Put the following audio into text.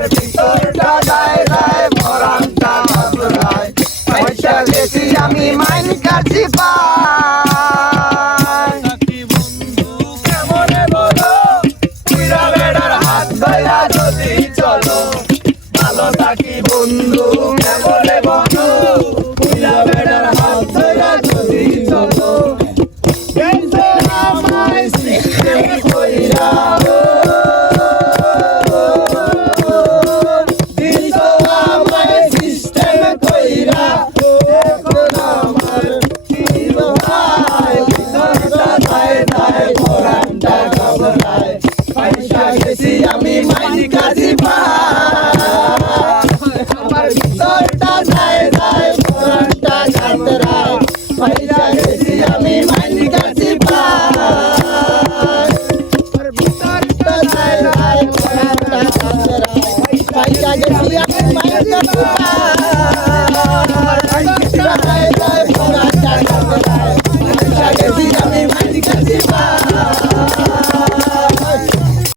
আমার ভিতরটা যায় যায় পরানটা ঘাবড়ায় পয়সা গেছি আমি মাইন কাছি পাই কেমনে বলো পুরা বেড়ার হাত ধরা যদি চলো ভালো থাকি বন্ধু কেমনে বলো পুরা বেড়ার হাত ধরা যদি চলো আমায় সিস্টেম কইরা আমি মাইনি কাজী আমার ভিতরটা যায় যায় পরানটা ঘাবড়ায় পয়সা গেছি আমি মাইনি কাজী আমার ভিতরটা যায় যায় পরানটা ঘাবড়ায় পয়সা গেছি আমি মাইনি কাজী